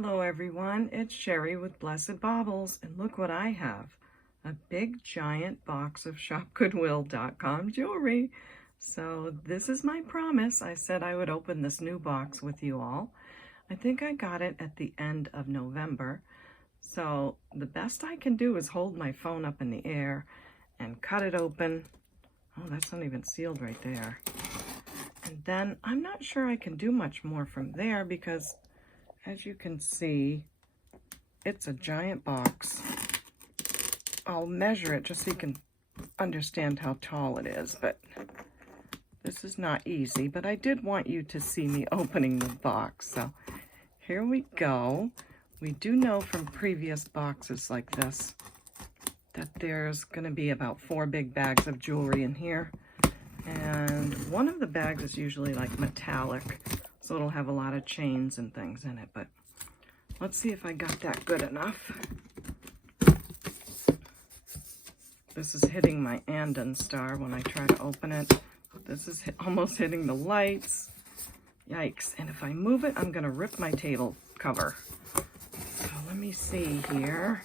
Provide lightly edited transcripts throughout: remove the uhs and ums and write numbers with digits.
Hello everyone, it's Sherry with Blessed Baubles, and look what I have. A big giant box of ShopGoodWill.com jewelry. So this is my promise. I said I would open this new box with you all. I think I got it at the end of November. So the best I can do is hold my phone up in the air and cut it open. Oh, that's not even sealed right there. And then I'm not sure I can do much more from there because as you can see, it's a giant box. I'll measure it just so you can understand how tall it is, but this is not easy. But I did want you to see me opening the box. So here we go. We do know from previous boxes like this that there's going to be about 4 big bags of jewelry in here. And one of the bags is usually like metallic, so it'll have a lot of chains and things in it, but let's see if I got that good enough. This is hitting my Anden star when I try to open it. This is almost hitting the lights. Yikes. And if I move it, I'm going to rip my table cover. So let me see here.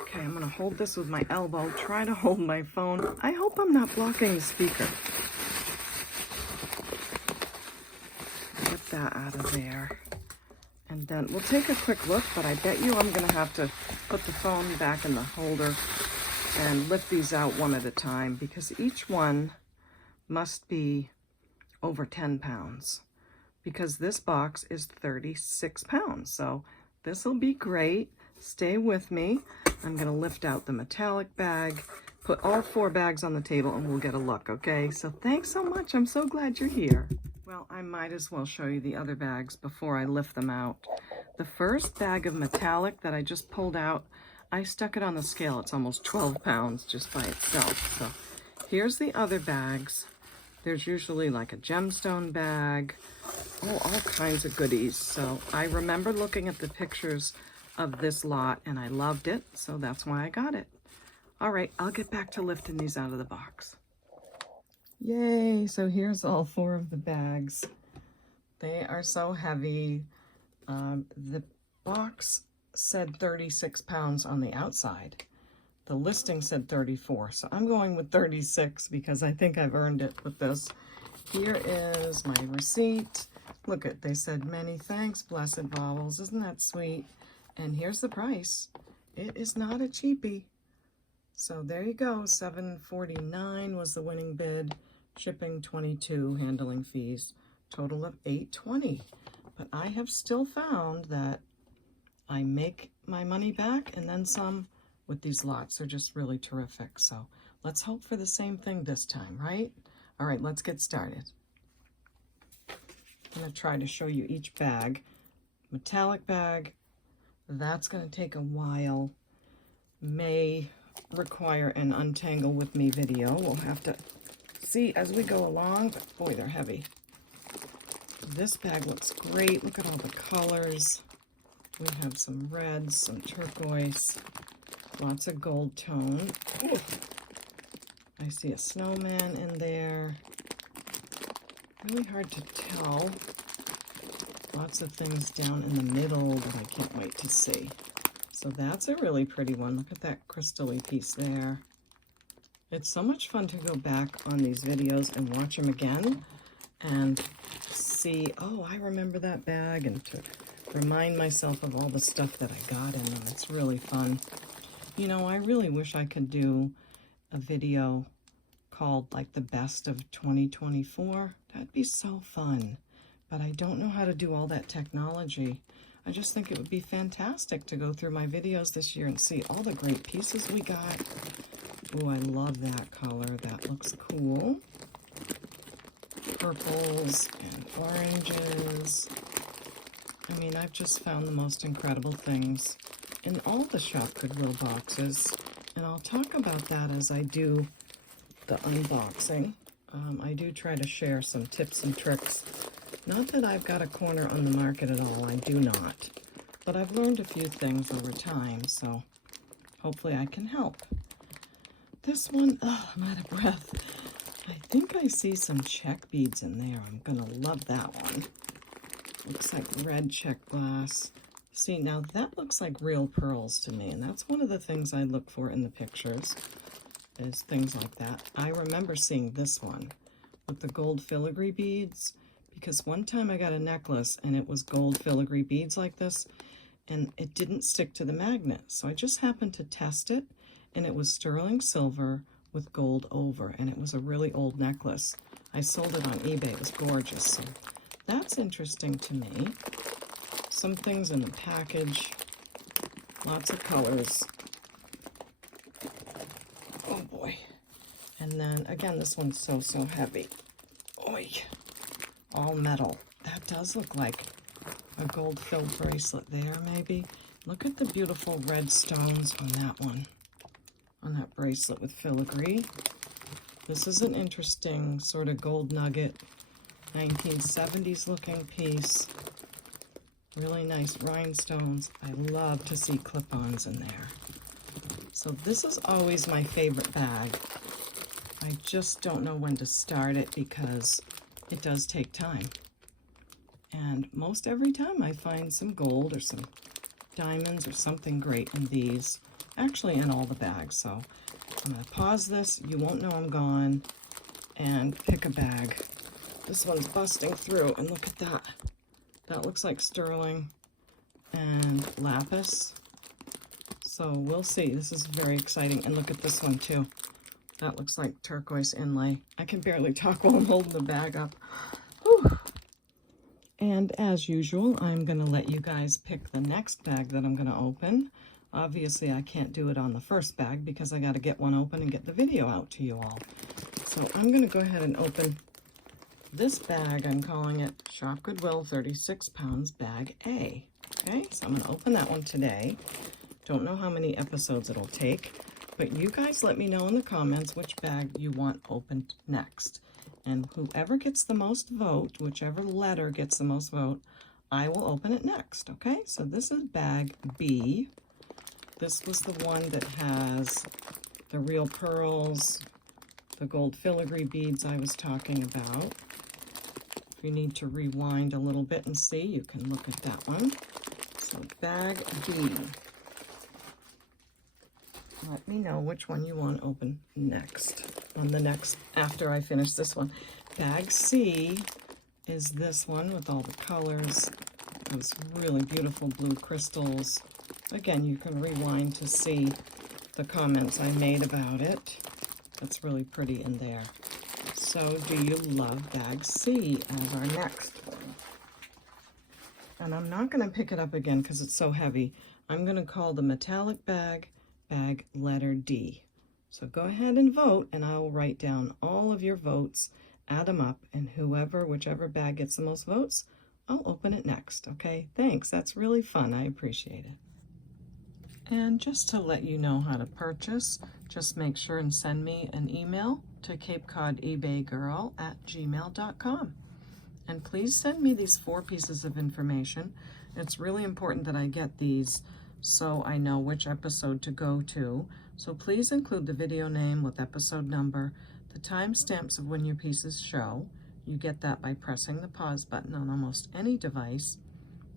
Okay, I'm going to hold this with my elbow, try to hold my phone. I hope I'm not blocking the speaker. Get that out of there. And then we'll take a quick look, but I bet you I'm going to have to put the phone back in the holder and lift these out one at a time because each one must be over 10 pounds because this box is 36 pounds. So this will be great. Stay with me. I'm going to lift out the metallic bag, put all 4 bags on the table, and we'll get a look, okay? So thanks so much. I'm so glad you're here. Well, I might as well show you the other bags before I lift them out. The first bag of metallic that I just pulled out, I stuck it on the scale. It's almost 12 pounds just by itself. So here's the other bags. There's usually like a gemstone bag, all kinds of goodies. So I remember looking at the pictures of this lot and I loved it, so that's why I got it. All right, I'll get back to lifting these out of the box. Yay, so here's all 4 of the bags. They are so heavy. The box said 36 pounds on the outside. The listing said 34, so I'm going with 36 because I think I've earned it with this. Here is my receipt. Look at, they said many thanks, Blessed Baubles. Isn't that sweet? And here's the price. It is not a cheapie. So there you go. $7.49 was the winning bid. Shipping $22, handling fees. Total of $8.20. But I have still found that I make my money back and then some with these lots. They're just really terrific. So let's hope for the same thing this time, right? All right, let's get started. I'm going to try to show you each bag. Metallic bag. That's going to take a while. May require an untangle with me video. We'll have to see as we go along, but boy, they're heavy. This bag looks great. Look at all the colors. We have some reds, some turquoise, lots of gold tone. Ooh. I see a snowman in there. Really hard to tell. Lots of things down in the middle that I can't wait to see. So that's a really pretty one. Look at that crystal-y piece there. It's so much fun to go back on these videos and watch them again and see, oh, I remember that bag, and to remind myself of all the stuff that I got in them. It's really fun. You know, I really wish I could do a video called like the best of 2024. That'd be so fun. But I don't know how to do all that technology. I just think it would be fantastic to go through my videos this year and see all the great pieces we got. Ooh, I love that color. That looks cool. Purples and oranges. I mean, I've just found the most incredible things in all the Shop Goodwill boxes. And I'll talk about that as I do the unboxing. I do try to share some tips and tricks. Not that I've got a corner on the market at all, I do not. But I've learned a few things over time, so hopefully I can help. This one, oh, I'm out of breath. I think I see some check beads in there. I'm gonna love that one. Looks like red check glass. See, now that looks like real pearls to me, and that's one of the things I look for in the pictures, is things like that. I remember seeing this one with the gold filigree beads, because one time I got a necklace and it was gold filigree beads like this, and it didn't stick to the magnet. So I just happened to test it, and it was sterling silver with gold over, and it was a really old necklace. I sold it on eBay. It was gorgeous. So that's interesting to me. Some things in the package. Lots of colors. Oh boy. And then again, this one's so heavy. Oy. All metal. That does look like a gold filled bracelet there, maybe. Look at the beautiful red stones on that one. On that bracelet with filigree. This is an interesting sort of gold nugget, 1970s looking piece. Really nice rhinestones. I love to see clip-ons in there. So this is always my favorite bag. I just don't know when to start it because it does take time. And most every time I find some gold or some diamonds or something great in these. Actually in all the bags. So I'm going to pause this. You won't know I'm gone. And pick a bag. This one's busting through. And look at that. That looks like sterling and lapis. So we'll see. This is very exciting. And look at this one too. That looks like turquoise inlay. I can barely talk while I'm holding the bag up. Whew. And as usual, I'm going to let you guys pick the next bag that I'm going to open. Obviously, I can't do it on the first bag because I got to get one open and get the video out to you all. So I'm going to go ahead and open this bag. I'm calling it Shop Goodwill 36 pounds bag A. Okay, so I'm going to open that one today. Don't know how many episodes it'll take, but you guys let me know in the comments which bag you want opened next. And whoever gets the most vote, whichever letter gets the most vote, I will open it next. Okay, so this is bag B. This was the one that has the real pearls, the gold filigree beads I was talking about. If you need to rewind a little bit and see, you can look at that one. So bag B. Let me know which one you want to open next. On the next, after I finish this one. Bag C is this one with all the colors. Those really beautiful blue crystals. Again, you can rewind to see the comments I made about it. That's really pretty in there. So, do you love bag C as our next one? And I'm not going to pick it up again because it's so heavy. I'm going to call the metallic bag, bag letter D. So go ahead and vote, and I will write down all of your votes, add them up, and whichever bag gets the most votes, I'll open it next, okay? Thanks, that's really fun. I appreciate it. And just to let you know how to purchase, just make sure and send me an email to CapeCodeBayGirl@gmail.com. And please send me these 4 pieces of information. It's really important that I get these so I know which episode to go to. So please include the video name with episode number, the timestamps of when your pieces show. You get that by pressing the pause button on almost any device,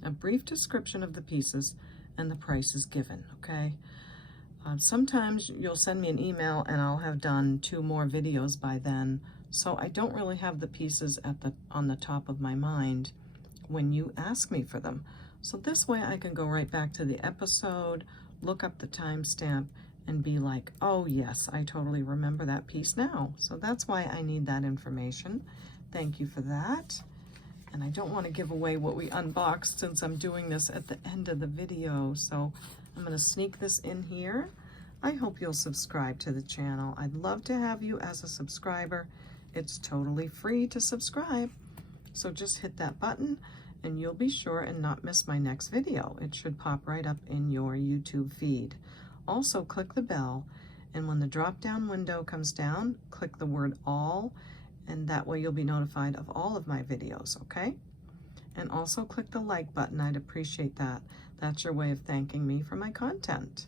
a brief description of the pieces, and the prices given, okay? Sometimes you'll send me an email and I'll have done 2 more videos by then, so I don't really have the pieces on the top of my mind when you ask me for them. So this way I can go right back to the episode, look up the timestamp, and be like, oh yes, I totally remember that piece now. So that's why I need that information. Thank you for that. And I don't want to give away what we unboxed since I'm doing this at the end of the video. So I'm going to sneak this in here. I hope you'll subscribe to the channel. I'd love to have you as a subscriber. It's totally free to subscribe. So just hit that button and you'll be sure and not miss my next video. It should pop right up in your YouTube feed. Also click the bell, and when the drop-down window comes down, click the word all, and that way you'll be notified of all of my videos, okay? And also click the like button. I'd appreciate that. That's your way of thanking me for my content.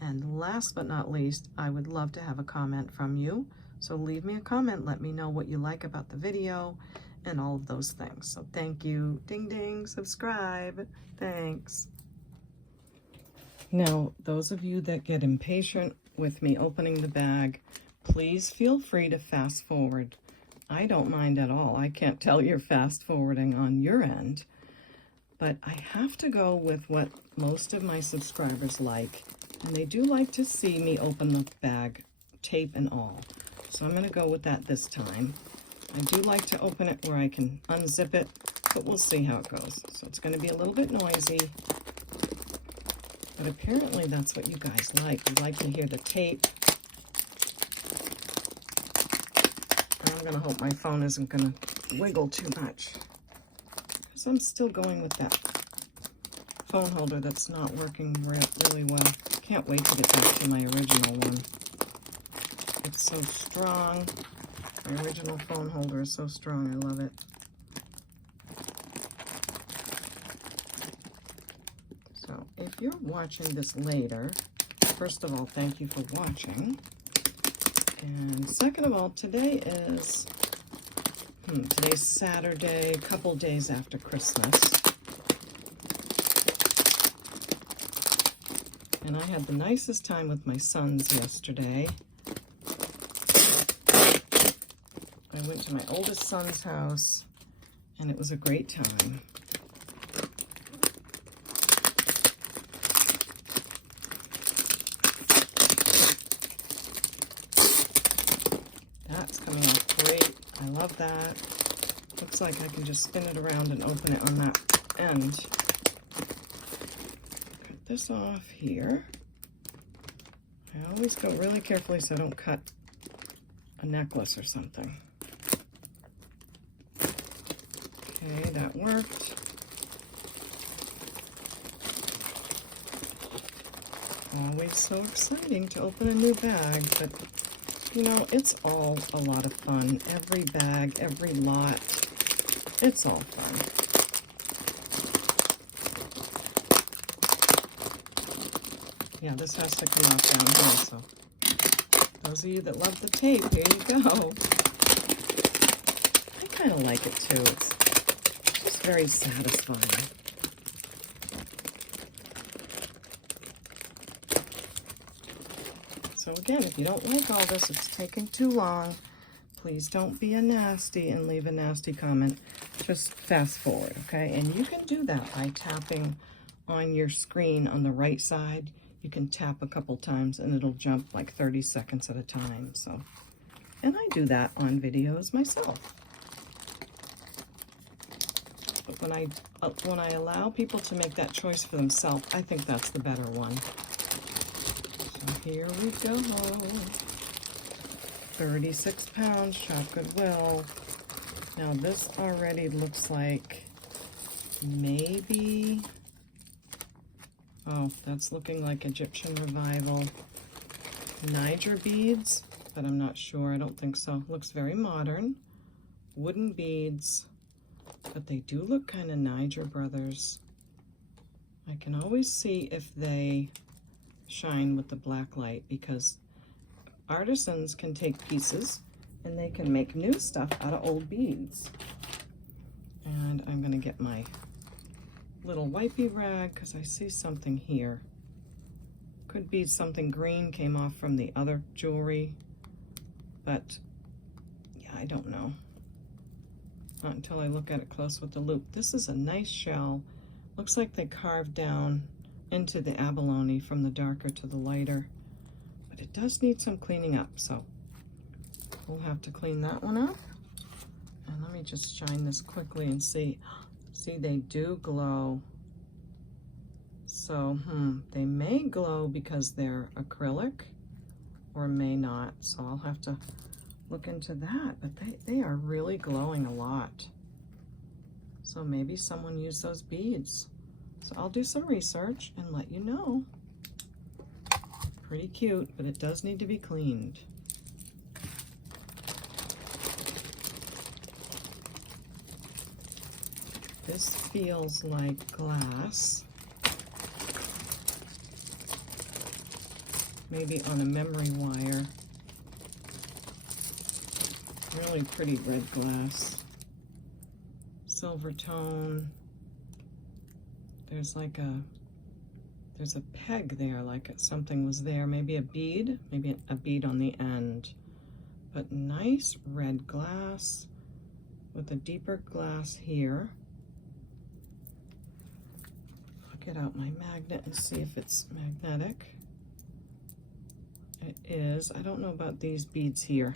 And last but not least, I would love to have a comment from you. So leave me a comment, let me know what you like about the video and all of those things. So thank you. Ding ding, subscribe. Thanks. Now, those of you that get impatient with me opening the bag, please feel free to fast forward. I don't mind at all. I can't tell you're fast forwarding on your end, but I have to go with what most of my subscribers like, and they do like to see me open the bag, tape and all. So I'm going to go with that this time. I do like to open it where I can unzip it, but we'll see how it goes. So it's going to be a little bit noisy, but apparently that's what you guys like. You like to hear the tape. I'm going to hope my phone isn't going to wiggle too much, because I'm still going with that phone holder that's not working really well. Can't wait to get back to my original one. It's so strong. My original phone holder is so strong. I love it. So if you're watching this later, first of all, thank you for watching. And second of all, today is, today's Saturday, a couple days after Christmas. And I had the nicest time with my sons yesterday. I went to my oldest son's house, and it was a great time. That's coming off great. I love that. Looks like I can just spin it around and open it on that end. Cut this off here. I always go really carefully so I don't cut a necklace or something. Okay, that worked. Always so exciting to open a new bag, but you know, it's all a lot of fun. Every bag, every lot, it's all fun. Yeah, this has to come off down here, so those of you that love the tape, here you go. I kind of like it too. It's just very satisfying. So again, if you don't like all this, it's taking too long, please don't be a nasty and leave a nasty comment. Just fast forward, okay? And you can do that by tapping on your screen on the right side. You can tap a couple times and it'll jump like 30 seconds at a time. So, and I do that on videos myself. But when I allow people to make that choice for themselves, I think that's the better one. So here we go. 36 pounds, ShopGoodWill. Now this already looks like maybe, oh, that's looking like Egyptian Revival Niger beads, but I'm not sure. I don't think so. Looks very modern. Wooden beads, but they do look kind of Niger Brothers. I can always see if they shine with the black light, because artisans can take pieces and they can make new stuff out of old beads. And I'm going to get my little wipey rag because I see something here. Could be something green came off from the other jewelry, but yeah, I don't know. Not until I look at it close with the loop. This is a nice shell. Looks like they carved down into the abalone from the darker to the lighter, but it does need some cleaning up, so we'll have to clean that one up. And let me just shine this quickly and see. See, they do glow. So, they may glow because they're acrylic or may not. So I'll have to look into that, but they are really glowing a lot. So maybe someone used those beads. So I'll do some research and let you know. Pretty cute, but it does need to be cleaned. This feels like glass. Maybe on a memory wire. Really pretty red glass. Silver tone. There's like there's a peg there, like something was there. Maybe a bead on the end. But nice red glass with a deeper glass here. I'll get out my magnet and see if it's magnetic. It is. I don't know about these beads here.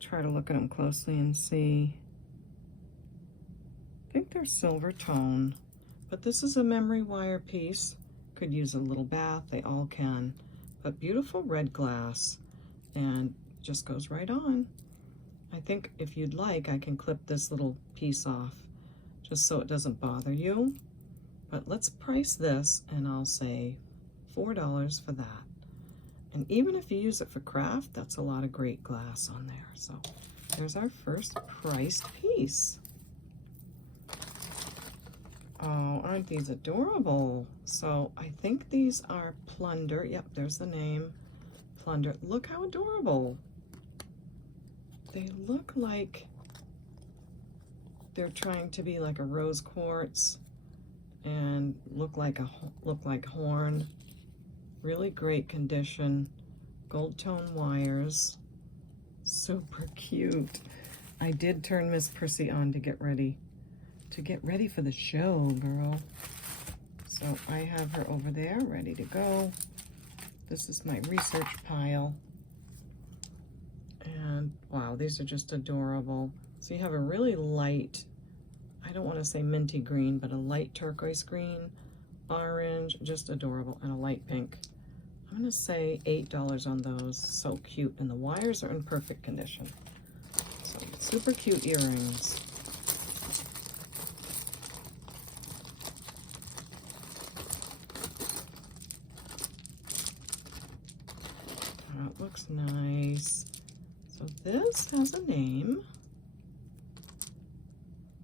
Try to look at them closely and see. I think they're silver tone, but this is a memory wire piece. Could use a little bath, they all can. But beautiful red glass, and just goes right on. I think if you'd like, I can clip this little piece off just so it doesn't bother you. But let's price this, and I'll say $4 for that. And even if you use it for craft, that's a lot of great glass on there. So there's our first priced piece. Oh, aren't these adorable? So I think these are Plunder. Yep, there's the name, Plunder. Look how adorable. They look like they're trying to be like a rose quartz and look like horn. Really great condition. Gold tone wires. Super cute. I did turn Miss Prissy on to get ready for the show, girl. So I have her over there ready to go. This is my research pile. And wow, these are just adorable. So you have a really light, I don't want to say minty green, but a light turquoise green, orange, just adorable, and a light pink. I'm gonna say $8 on those. So cute, and the wires are in perfect condition. So super cute earrings. That looks nice. So this has a name.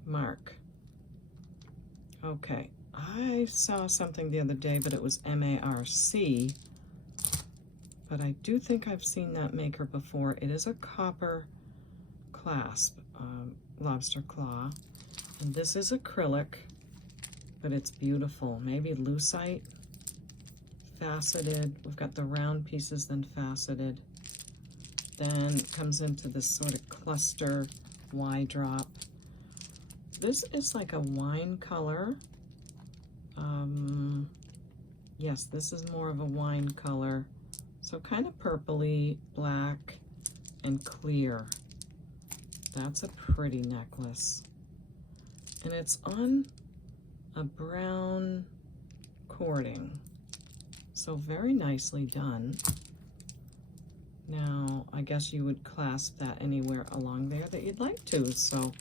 Mark. Okay, I saw something the other day, but it was M-A-R-C. But I do think I've seen that maker before. It is a copper clasp, lobster claw. And this is acrylic, but it's beautiful. Maybe lucite, faceted. We've got the round pieces, then faceted. Then comes into this sort of cluster Y drop. This is like a wine color. Yes, this is more of a wine color. So kind of purpley, black, and clear. That's a pretty necklace. And it's on a brown cording. So very nicely done. Now, I guess you would clasp that anywhere along there that you'd like to. So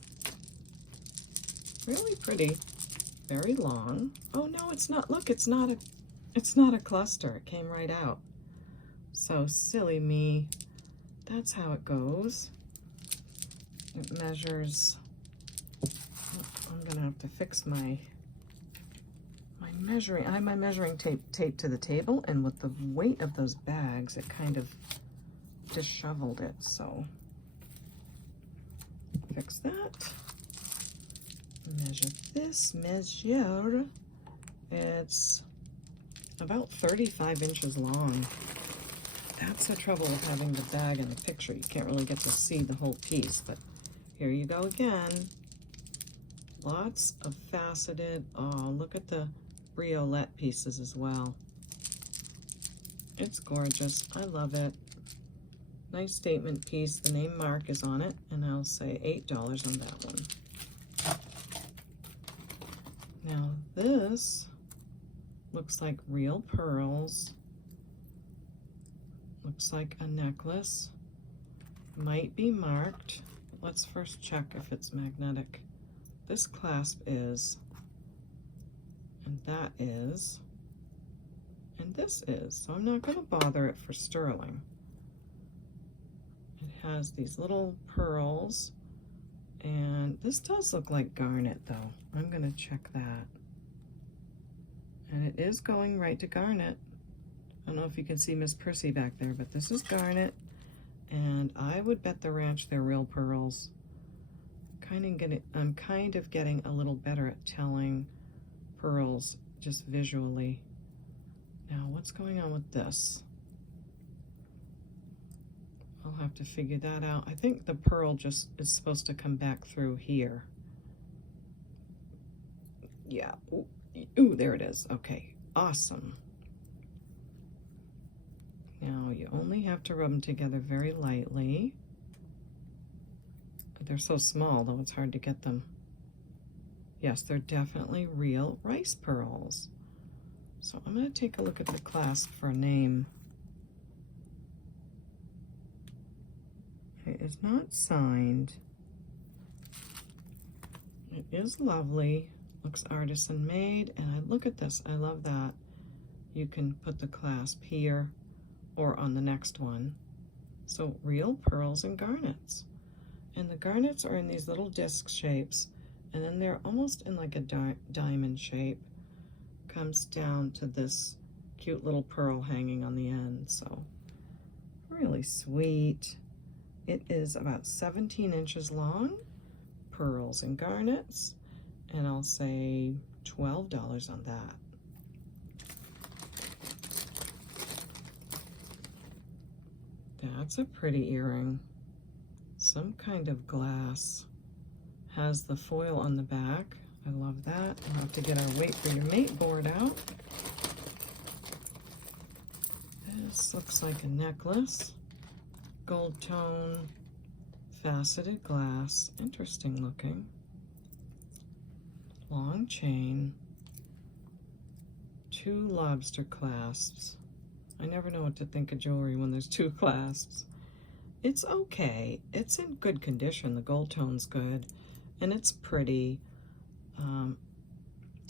really pretty, very long. Oh no, it's not. Look, it's not a cluster. It came right out. So silly me. That's how it goes. It measures. I'm gonna have to fix my measuring. I have my measuring tape taped to the table, and with the weight of those bags, it kind of disheveled it. So fix that. Measure this. Measure. It's about 35 inches long. That's the trouble with having the bag in the picture. You can't really get to see the whole piece, but here you go again. Lots of faceted. Oh, look at the briolette pieces as well. It's gorgeous. I love it. Nice statement piece. The name Mark is on it, and I'll say $8 on that one. Now this looks like real pearls. Looks like a necklace. Might be marked. Let's first check if it's magnetic. This clasp is, and that is, and this is. So I'm not going to bother it for sterling. It has these little pearls, and this does look like garnet though. I'm going to check that. And it is going right to garnet. I don't know if you can see Miss Prissy back there, but this is garnet. And I would bet the ranch they're real pearls. I'm kind of getting a little better at telling pearls just visually. Now, what's going on with this? I'll have to figure that out. I think the pearl just is supposed to come back through here. Yeah, ooh, there it is. Okay, awesome. Now you only have to rub them together very lightly. They're so small, though, it's hard to get them. Yes, they're definitely real rice pearls. So I'm going to take a look at the clasp for a name. It is not signed. It is lovely. Looks artisan made. And I look at this. I love that. You can put the clasp here or on the next one. So real pearls and garnets. And the garnets are in these little disc shapes. And then they're almost in like a diamond shape. Comes down to this cute little pearl hanging on the end. So really sweet. It is about 17 inches long, pearls and garnets, and I'll say $12 on that. That's a pretty earring. Some kind of glass. Has the foil on the back. I love that. We'll have to get our Wait for Your Mate board out. This looks like a necklace. Gold tone, faceted glass. Interesting looking. Long chain. 2 lobster clasps. I never know what to think of jewelry when there's 2 clasps. It's okay. It's in good condition. The gold tone's good. And it's pretty.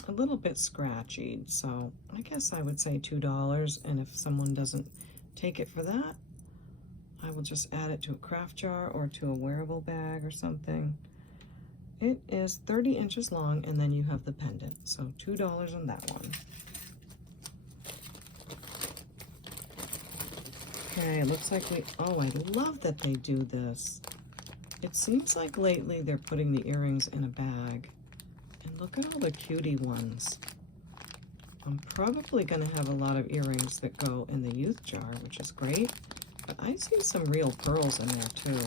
A little bit scratchy, so I guess I would say $2, and if someone doesn't take it for that, I will just add it to a craft jar or to a wearable bag or something. It is 30 inches long, and then you have the pendant, so $2 on that one. Okay, it looks like oh, I love that they do this. It seems like lately they're putting the earrings in a bag. And look at all the cutie ones. I'm probably going to have a lot of earrings that go in the youth jar, which is great. But I see some real pearls in there too.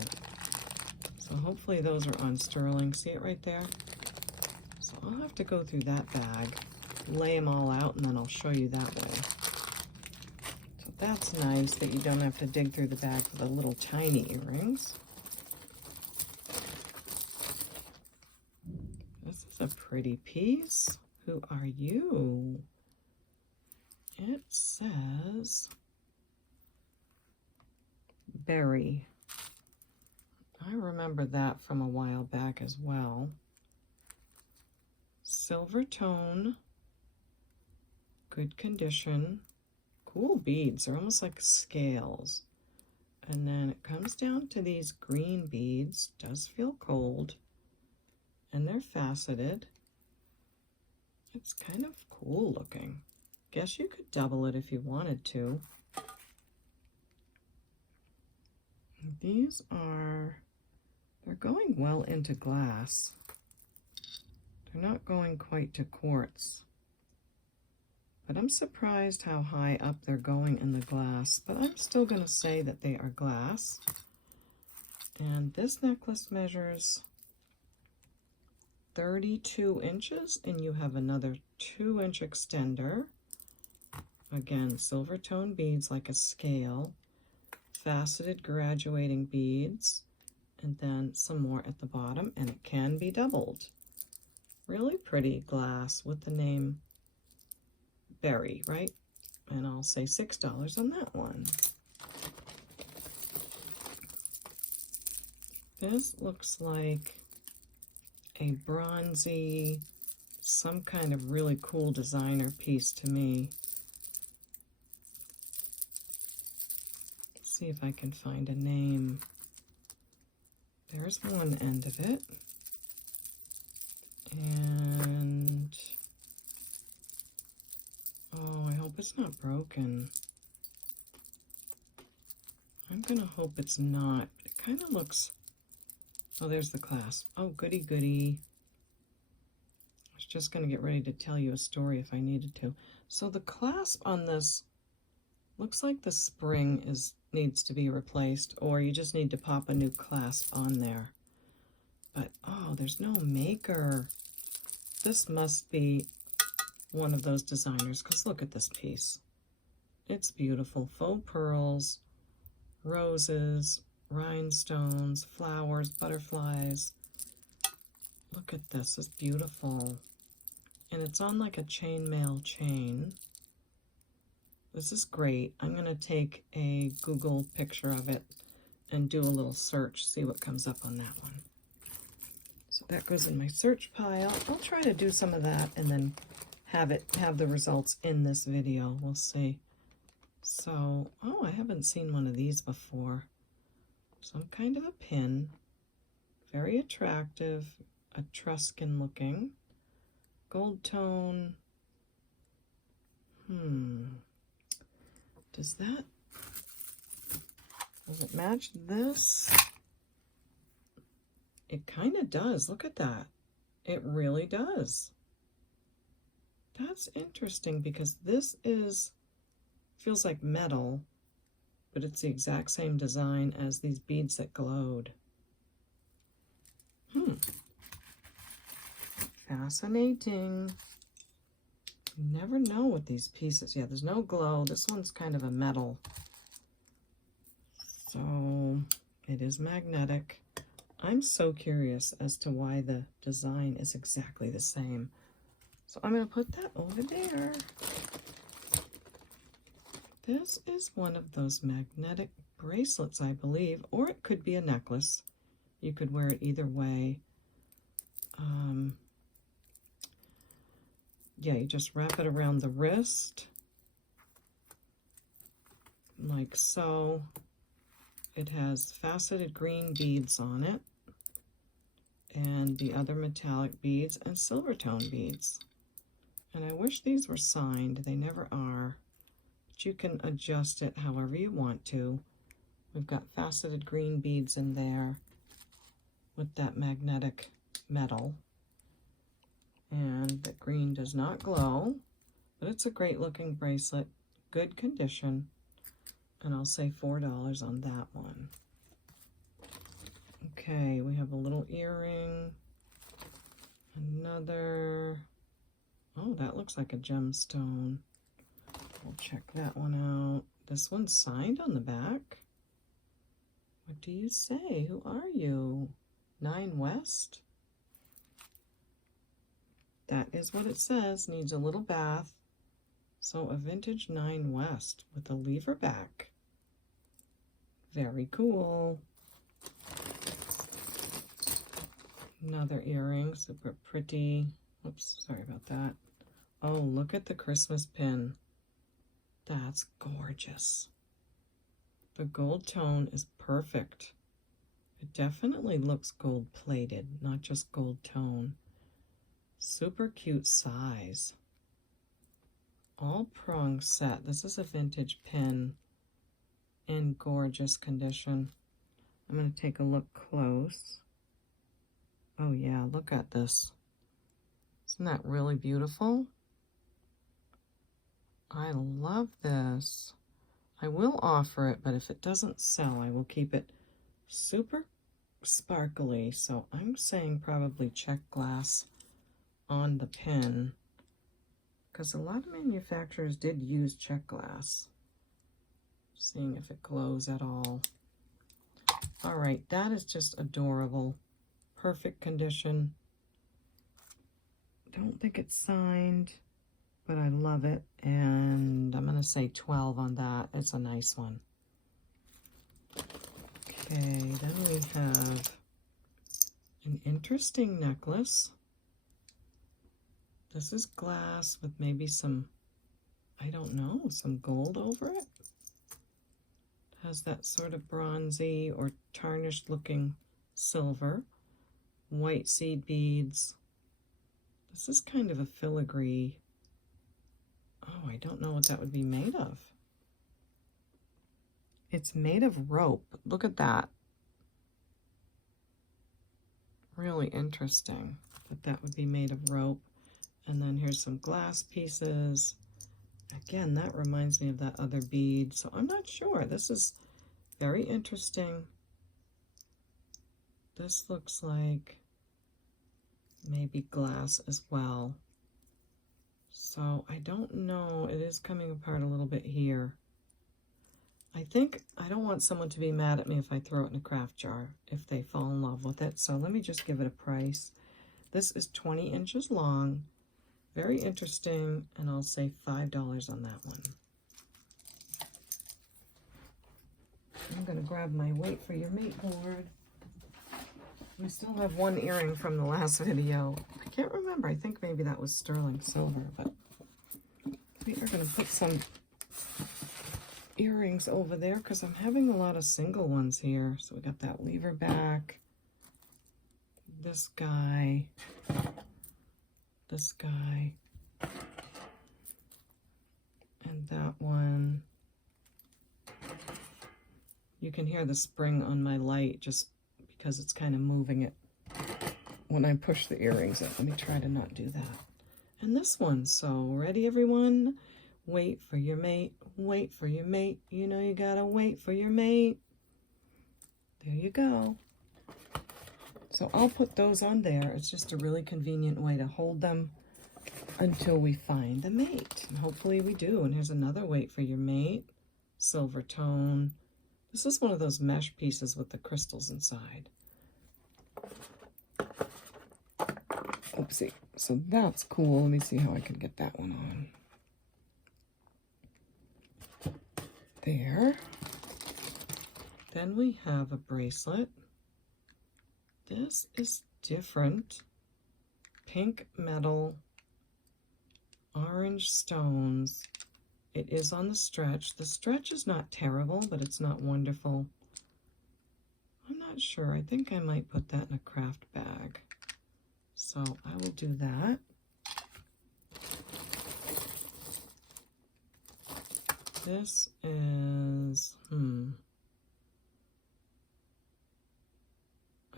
So hopefully those are on sterling. See it right there? So I'll have to go through that bag, lay them all out, and then I'll show you that way. So that's nice that you don't have to dig through the bag for the little tiny earrings. A pretty piece. Who are you? It says Berry. I remember that from a while back as well. Silver tone, good condition, cool beads. They're almost like scales. And then it comes down to these green beads. Does feel cold. And they're faceted. It's kind of cool looking. Guess you could double it if you wanted to. These they're going well into glass. They're not going quite to quartz. But I'm surprised how high up they're going in the glass. But I'm still going to say that they are glass. And this necklace measures 32 inches, and you have another 2-inch extender. Again, silver tone beads like a scale, faceted graduating beads, and then some more at the bottom, and it can be doubled. Really pretty glass with the name Berry, right? And I'll say $6 on that one. This looks like a bronzy, some kind of really cool designer piece to me. Let's see if I can find a name. There's one end of it. And oh, I hope it's not broken. I'm gonna hope it's not. It kind of looks, oh, there's the clasp. Oh, goody goody. I was just gonna get ready to tell you a story if I needed to. So the clasp on this looks like the spring needs to be replaced, or you just need to pop a new clasp on there. But, oh, there's no maker. This must be one of those designers, because look at this piece. It's beautiful. Faux pearls, roses, rhinestones, flowers, butterflies. Look at this. It's beautiful. And it's on like a chainmail chain. This is great. I'm going to take a Google picture of it and do a little search, see what comes up on that one. So that goes in my search pile. I'll try to do some of that and then have the results in this video. We'll see. So, oh, I haven't seen one of these before. Some kind of a pin. Very attractive, Etruscan looking. Gold tone. Does it match this? It kind of does. Look at that. It really does. That's interesting because this feels like metal, but it's the exact same design as these beads that glowed. Fascinating. You never know with these pieces. Yeah, there's no glow. This one's kind of a metal. So it is magnetic. I'm so curious as to why the design is exactly the same. So I'm going to put that over there. This is one of those magnetic bracelets, I believe, or it could be a necklace. You could wear it either way. Yeah, you just wrap it around the wrist, like so. It has faceted green beads on it, and the other metallic beads and silver tone beads. And I wish these were signed. They never are. But you can adjust it however you want to. We've got faceted green beads in there with that magnetic metal. And the green does not glow, but it's a great looking bracelet, good condition, and I'll say $4 on that one. Okay, we have a little earring, another, oh, that looks like a gemstone. We'll check that one out. This one's signed on the back. What do you say? Who are you? 9 West? That is what it says. Needs a little bath. So a vintage 9 West with a lever back. Very cool. Another earring, super pretty. Oops, sorry about that. Oh, look at the Christmas pin. That's gorgeous. The gold tone is perfect. It definitely looks gold plated, not just gold tone. Super cute size. All prong set. This is a vintage pin in gorgeous condition. I'm going to take a look close. Oh yeah, look at this. Isn't that really beautiful? I love this. I will offer it, but if it doesn't sell, I will keep it super sparkly. So I'm saying probably check glass on the pin, because a lot of manufacturers did use check glass. Seeing if it glows at all. All right, that is just adorable. Perfect condition. Don't think it's signed, but I love it, and I'm going to say 12 on that. It's a nice one. Okay, then we have an interesting necklace. This is glass with maybe some, I don't know, some gold over it. It has that sort of bronzy or tarnished looking silver. White seed beads. This is kind of a filigree. Oh, I don't know what that would be made of. It's made of rope. Look at that. Really interesting that that would be made of rope. And then here's some glass pieces. Again, that reminds me of that other bead. So I'm not sure. This is very interesting. This looks like maybe glass as well. So I don't know. It is coming apart a little bit here. I think I don't want someone to be mad at me if I throw it in a craft jar, if they fall in love with it. So let me just give it a price. This is 20 inches long. Very interesting, and I'll say $5 on that one. I'm going to grab my Wait for Your Mate board. We still have one earring from the last video. I can't remember. I think maybe that was sterling silver, but we are going to put some earrings over there because I'm having a lot of single ones here. So we got that lever back, this guy, and that one. You can hear the spring on my light just because it's kind of moving it when I push the earrings up. Let me try to not do that. And this one. So ready, everyone? Wait for your mate, wait for your mate. You know you gotta wait for your mate. There you go. So I'll put those on there. It's just a really convenient way to hold them until we find the mate. And hopefully we do. And here's another Wait for Your Mate, silver tone. This is one of those mesh pieces with the crystals inside. Oopsie. So that's cool. Let me see how I can get that one on. There. Then we have a bracelet. This is different. Pink metal, orange stones. It is on the stretch. The stretch is not terrible, but it's not wonderful. I'm not sure. I think I might put that in a craft bag. So I will do that. This is, I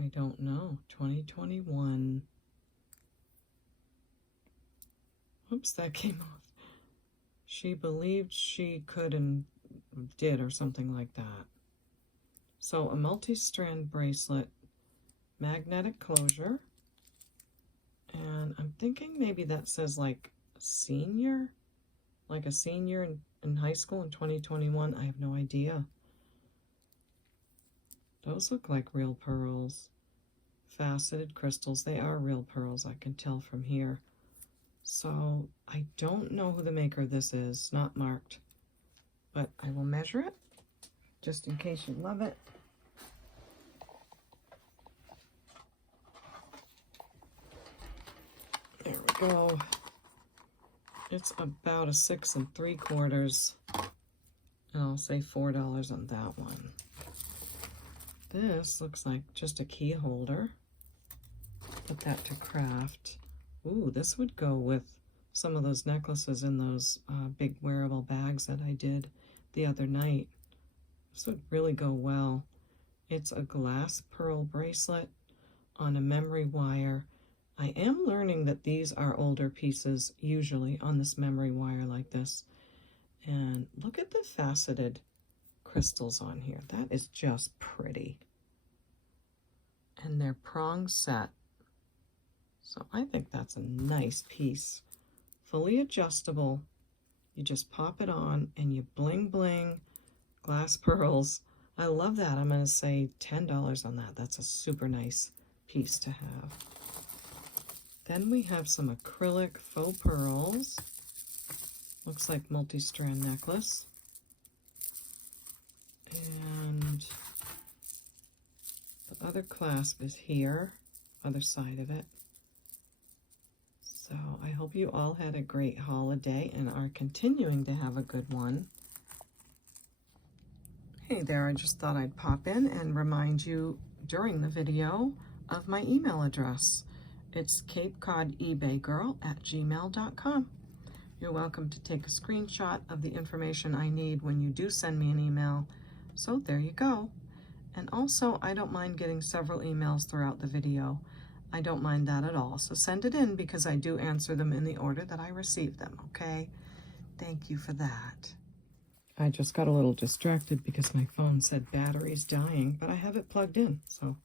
don't know, 2021. Oops, that came off. She believed she could and did, or something like that. So a multi-strand bracelet, magnetic closure, and I'm thinking maybe that says like a senior in high school in 2021. I have no idea. Those look like real pearls. Faceted crystals. They are real pearls, I can tell from here. So I don't know who the maker of this is, not marked, but I will measure it just in case you love it. There we go. It's about a 6 3/4, and I'll say $4 on that one. This looks like just a key holder. Put that to craft. Ooh, this would go with some of those necklaces in those big wearable bags that I did the other night. This would really go well. It's a glass pearl bracelet on a memory wire. I am learning that these are older pieces usually on this memory wire like this. And look at the faceted crystals on here. That is just pretty. And they're prong set. So I think that's a nice piece. Fully adjustable. You just pop it on and you bling bling. Glass pearls. I love that. I'm going to say $10 on that. That's a super nice piece to have. Then we have some acrylic faux pearls. Looks like multi-strand necklace. And the other clasp is here, other side of it. So I hope you all had a great holiday and are continuing to have a good one. Hey there, I just thought I'd pop in and remind you during the video of my email address. It's capecodebaygirl@gmail.com. You're welcome to take a screenshot of the information I need when you do send me an email. So there you go. And also, I don't mind getting several emails throughout the video. I don't mind that at all. So send it in because I do answer them in the order that I receive them, okay? Thank you for that. I just got a little distracted because my phone said battery's dying, but I have it plugged in, so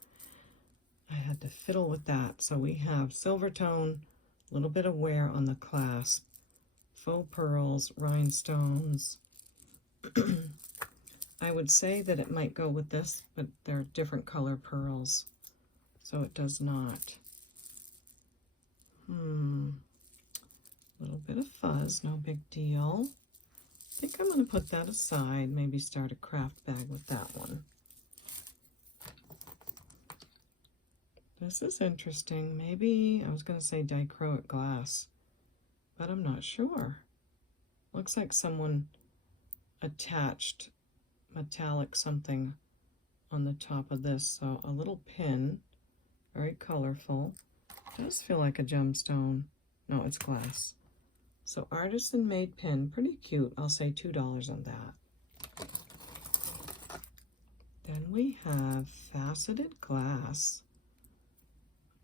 I had to fiddle with that. So we have silver tone, a little bit of wear on the clasp, faux pearls, rhinestones. I would say that it might go with this, but they're different color pearls, so it does not. A little bit of fuzz, no big deal. I think I'm going to put that aside, maybe start a craft bag with that one. This is interesting. Maybe, I was going to say dichroic glass, but I'm not sure. Looks like someone attached metallic something on the top of this, so a little pin, very colorful. Does feel like a gemstone. No, it's glass. So artisan made pin, pretty cute. I'll say $2 on that. Then we have faceted glass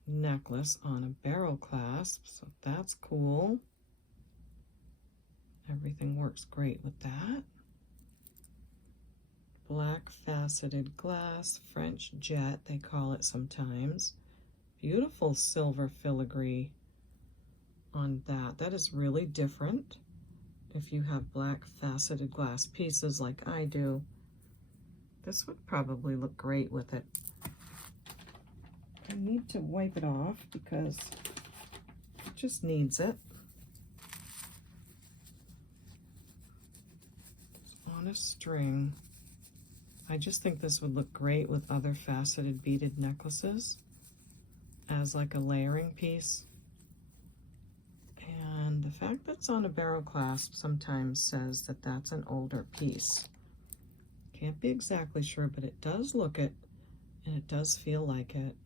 necklace on a barrel clasp, so that's cool. Everything works great with that. Black faceted glass, French jet, they call it sometimes. Beautiful silver filigree on that. That is really different if you have black faceted glass pieces like I do. This would probably look great with it. I need to wipe it off because it just needs it. It's on a string. I just think this would look great with other faceted beaded necklaces as like a layering piece. And the fact that it's on a barrel clasp sometimes says that that's an older piece. Can't be exactly sure, but it does look it, and it does feel like it.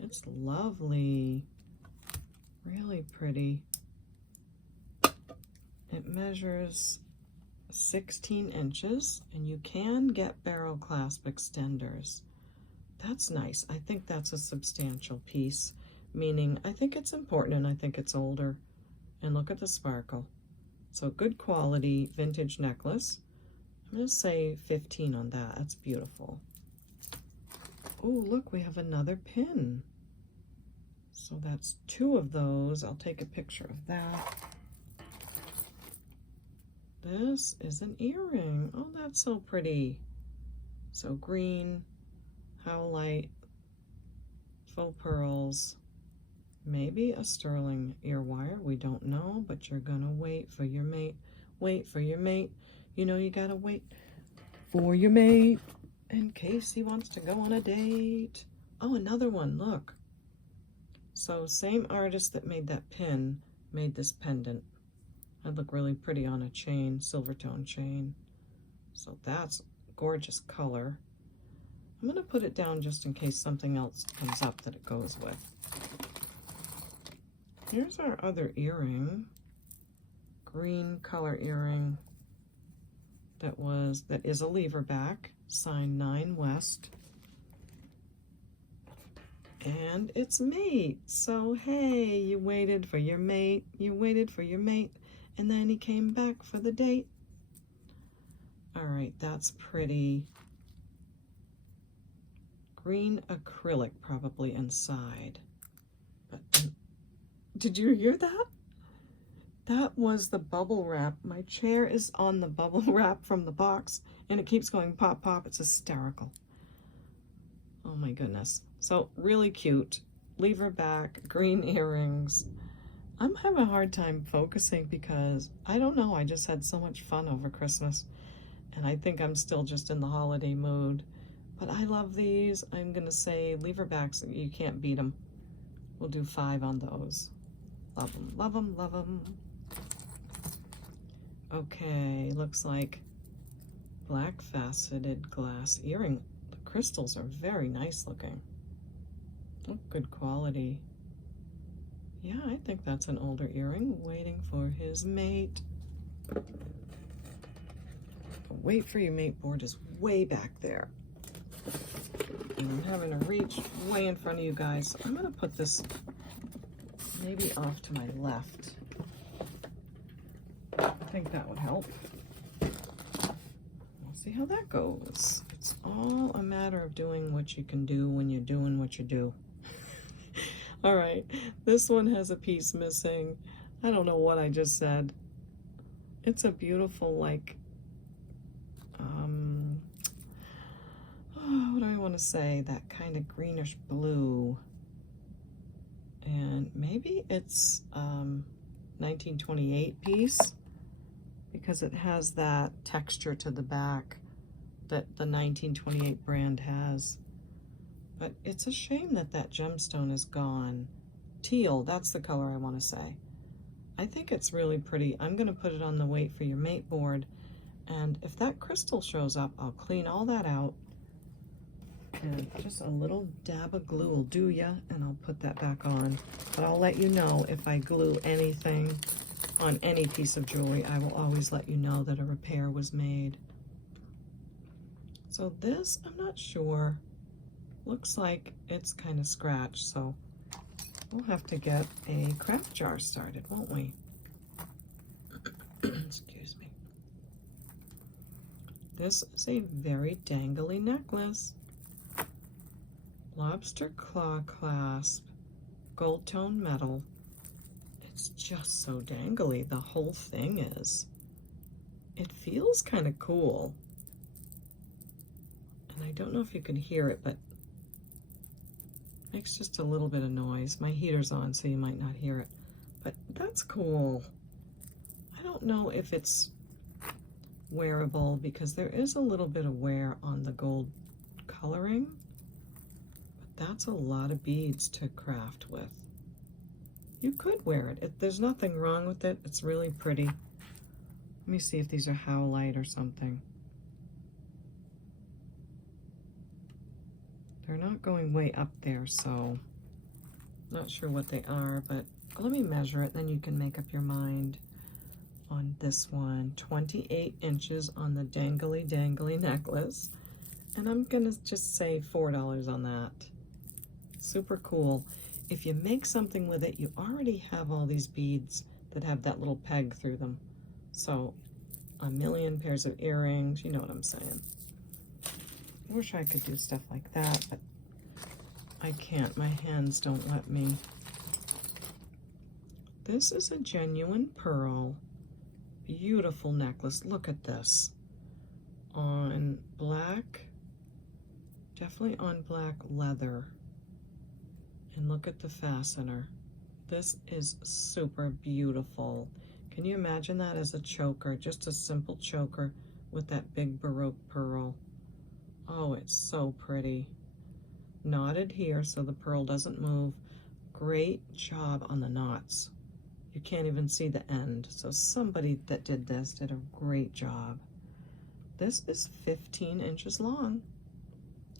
It's lovely, really pretty. It measures 16 inches, and you can get barrel clasp extenders. That's nice. I think that's a substantial piece, meaning I think it's important and I think it's older. And look at the sparkle. So good quality vintage necklace. I'm going to say 15 on that. That's beautiful. Oh, look, we have another pin. So that's 2 of those. I'll take a picture of that. This is an earring. Oh, that's so pretty. So green, howlite, faux pearls, maybe a sterling ear wire. We don't know, but you're gonna wait for your mate. Wait for your mate. You know you gotta wait for your mate in case he wants to go on a date. Oh, another one, look. So same artist that made that pin made this pendant. That'd look really pretty on a chain, silver tone chain. So that's gorgeous color. I'm gonna put it down just in case something else comes up that it goes with. Here's our other earring, green color earring that is a lever back, signed 9 West. And it's mate. So hey, you waited for your mate, you waited for your mate, and then he came back for the date. All right, that's pretty. Green acrylic probably inside. But did you hear that? That was the bubble wrap. My chair is on the bubble wrap from the box and it keeps going pop, pop. It's hysterical. Oh my goodness. So really cute. Lever back, green earrings. I'm having a hard time focusing because I don't know. I just had so much fun over Christmas and I think I'm still just in the holiday mood. But I love these. I'm gonna say lever backs, you can't beat them. We'll do 5 on those. Love them, love them, love them. Okay, looks like black faceted glass earring. The crystals are very nice looking. Oh, good quality. Yeah, I think that's an older earring, waiting for his mate. The Wait For You mate board is way back there. And I'm having to reach way in front of you guys. So I'm gonna put this maybe off to my left. I think that would help. We'll see how that goes. It's all a matter of doing what you can do when you're doing what you do. All right, this one has a piece missing. I don't know what I just said. It's a beautiful, like, oh, what do I want to say? That kind of greenish blue. And maybe it's 1928 piece, because it has that texture to the back that the 1928 brand has. But it's a shame that that gemstone is gone. Teal, that's the color I want to say. I think it's really pretty. I'm going to put it on the Wait For Your Mate board, and if that crystal shows up, I'll clean all that out. And just a little dab of glue will do ya, and I'll put that back on. But I'll let you know if I glue anything on any piece of jewelry. I will always let you know that a repair was made. So this, I'm not sure. Looks like it's kind of scratched, so we'll have to get a craft jar started, won't we? Excuse me. This is a very dangly necklace. Lobster claw clasp, gold tone metal. It's just so dangly, the whole thing is. It feels kind of cool. And I don't know if you can hear it, but makes just a little bit of noise. My heater's on, so you might not hear it, but that's cool. I don't know if it's wearable because there is a little bit of wear on the gold coloring, but that's a lot of beads to craft with. You could wear it. There's nothing wrong with it. It's really pretty. Let me see if these are howlite or something. They're not going way up there, so not sure what they are, but let me measure it, then you can make up your mind on this one. 28 inches on the dangly necklace, and I'm gonna just say $4 on that. Super cool. If you make something with it, you already have all these beads that have that little peg through them. So a million pairs of earrings, you know what I'm saying. I wish I could do stuff like that, but I can't. My hands don't let me. This is a genuine pearl. Beautiful necklace. Look at this. On black, definitely on black leather. And look at the fastener. This is super beautiful. Can you imagine that as a choker? Just a simple choker with that big Baroque pearl. Oh, it's so pretty. Knotted here so the pearl doesn't move. Great job on the knots. You can't even see the end. So somebody that did this did a great job. This is 15 inches long,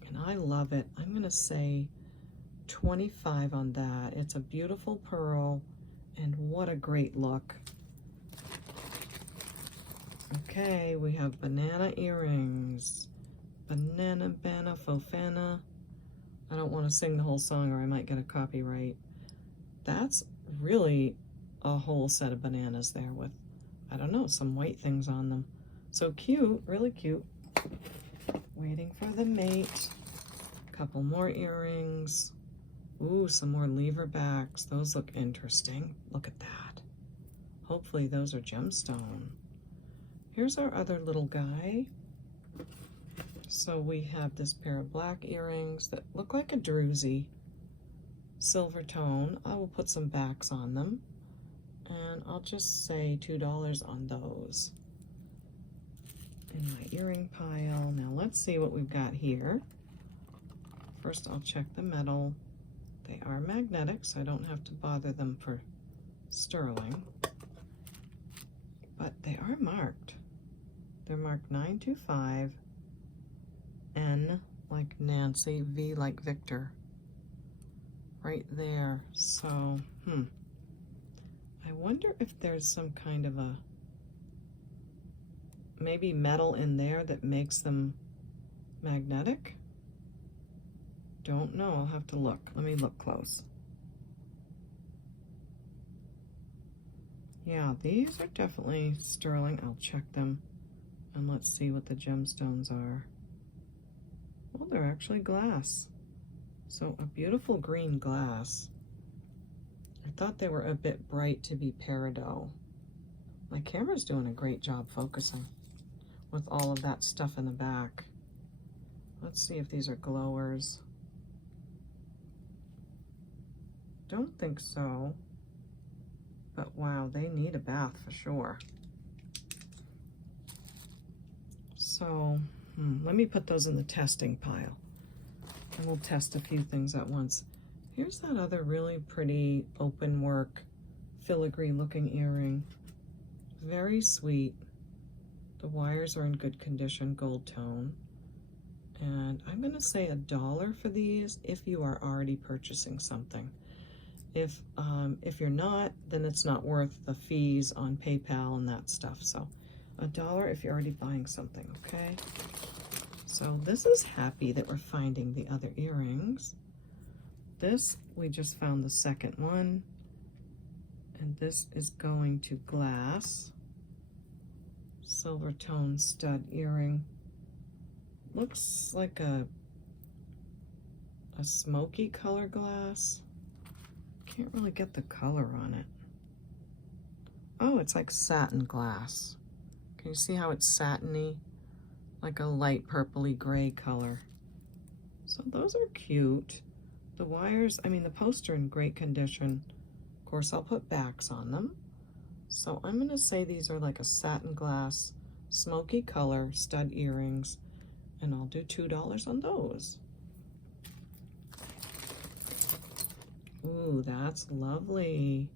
and I love it. I'm gonna say 25 on that. It's a beautiful pearl, and what a great look. Okay, we have banana earrings. Banana, fofana. I don't want to sing the whole song or I might get a copyright. That's really a whole set of bananas there with, I don't know, some white things on them. So cute, really cute. Waiting for the mate. Couple more earrings. Ooh, some more lever backs. Those look interesting. Look at that. Hopefully those are gemstone. Here's our other little guy. So we have this pair of black earrings that look like a druzy, silver tone. I will put some backs on them, and I'll just say $2 on those. In my earring pile. Now let's see what we've got here. First I'll check the metal. They are magnetic, so I don't have to bother them for sterling. But they are marked. They're marked 925. N like Nancy, V like Victor, right there. So, I wonder if there's some kind of a maybe metal in there that makes them magnetic. Don't know, I'll have to look. Let me look close. Yeah, these are definitely sterling. I'll check them and let's see what the gemstones are. Well, they're actually glass. So a beautiful green glass. I thought they were a bit bright to be peridot. My camera's doing a great job focusing with all of that stuff in the back. Let's see if these are glowers. Don't think so. But wow, they need a bath for sure. So, let me put those in the testing pile. And we'll test a few things at once. Here's that other really pretty open work, filigree looking earring. Very sweet. The wires are in good condition, gold tone. And I'm gonna say $1 for these if you are already purchasing something. If you're not, then it's not worth the fees on PayPal and that stuff. So $1 if you're already buying something, okay? So this is happy that we're finding the other earrings. This, we just found the second one. And this is going to glass. Silver tone stud earring. Looks like a smoky color glass. Can't really get the color on it. Oh, it's like satin glass. Can you see how it's satiny? Like a light purpley gray color. So those are cute. The wires, I mean, the posts are in great condition. Of course, I'll put backs on them. So I'm gonna say these are like a satin glass, smoky color stud earrings, and I'll do $2 on those. Ooh, that's lovely.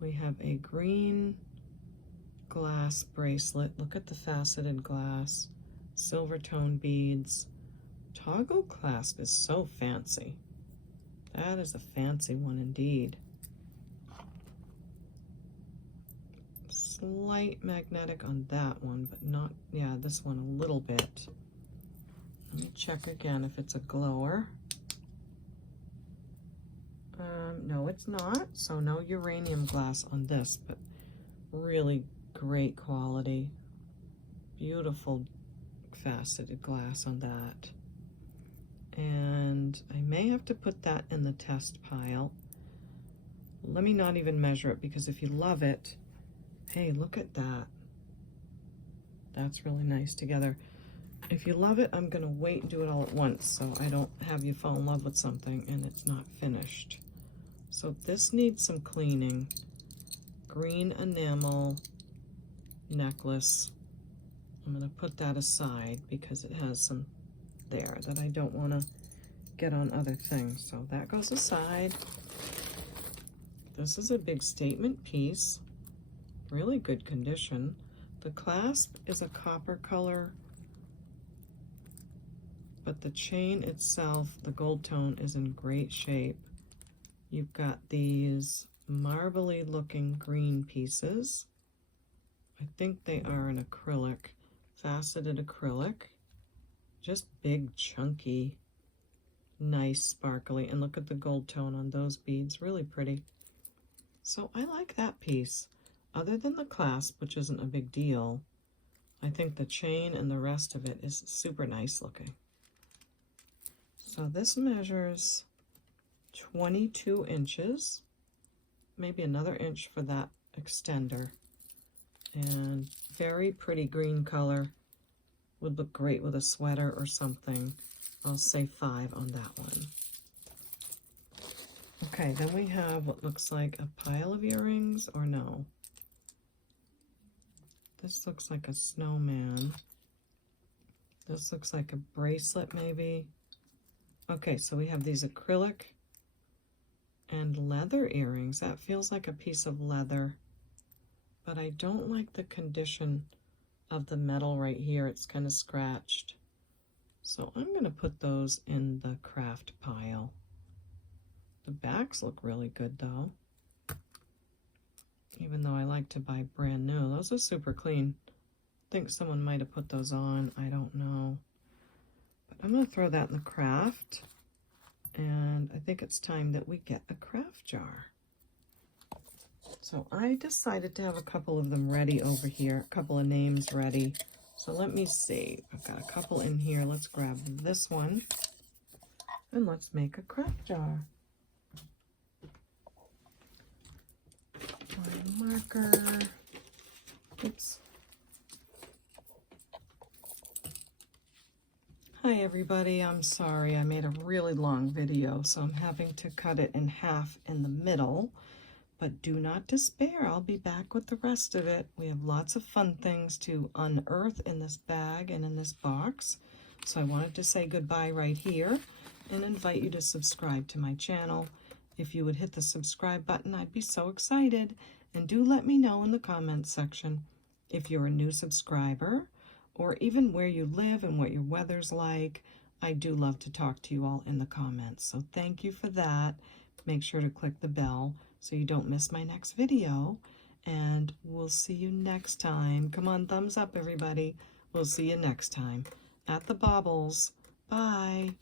We have a green glass bracelet. Look at the faceted glass, silver tone beads. Toggle clasp is so fancy. That is a fancy one indeed. Slight magnetic on that one, but not, yeah, this one a little bit. Let me check again if it's a glower. No, it's not. So no uranium glass on this, but really great quality. Beautiful faceted glass on that. And I may have to put that in the test pile. Let me not even measure it, because if you love it, hey, look at that. That's really nice together. If you love it, I'm gonna wait and do it all at once so I don't have you fall in love with something and it's not finished. So this needs some cleaning. Green enamel necklace. I'm gonna put that aside because it has some there that I don't wanna get on other things. So that goes aside. This is a big statement piece. Really good condition. The clasp is a copper color, but the chain itself, the gold tone, is in great shape. You've got these marbly looking green pieces. I think they are an acrylic, faceted acrylic. Just big, chunky, nice, sparkly. And look at the gold tone on those beads, really pretty. So I like that piece. Other than the clasp, which isn't a big deal, I think the chain and the rest of it is super nice looking. So this measures 22 inches, maybe another inch for that extender. And very pretty green color. Would look great with a sweater or something. I'll say 5 on that one. Okay, then we have what looks like a pile of earrings, or no. This looks like a snowman. This looks like a bracelet maybe. Okay, so we have these acrylic and leather earrings. That feels like a piece of leather, but I don't like the condition of the metal right here. It's kind of scratched. So I'm gonna put those in the craft pile. The backs look really good though. Even though I like to buy brand new. Those are super clean. think someone might have put those on. I don't know. But I'm going to throw that in the craft. And I think it's time that we get a craft jar. So I decided to have a couple of them ready over here, a couple of names ready. So let me see. I've got a couple in here. Let's grab this one and let's make a craft jar. My marker. Oops. Hi everybody, I'm sorry I made a really long video, so I'm having to cut it in half in the middle. But do not despair, I'll be back with the rest of it. We have lots of fun things to unearth in this bag and in this box. So I wanted to say goodbye right here and invite you to subscribe to my channel. If you would hit the subscribe button, I'd be so excited. And do let me know in the comments section if you're a new subscriber or even where you live and what your weather's like. I do love to talk to you all in the comments. So thank you for that. Make sure to click the bell so you don't miss my next video. And we'll see you next time. Come on, thumbs up, everybody. We'll see you next time at the Baubles. Bye.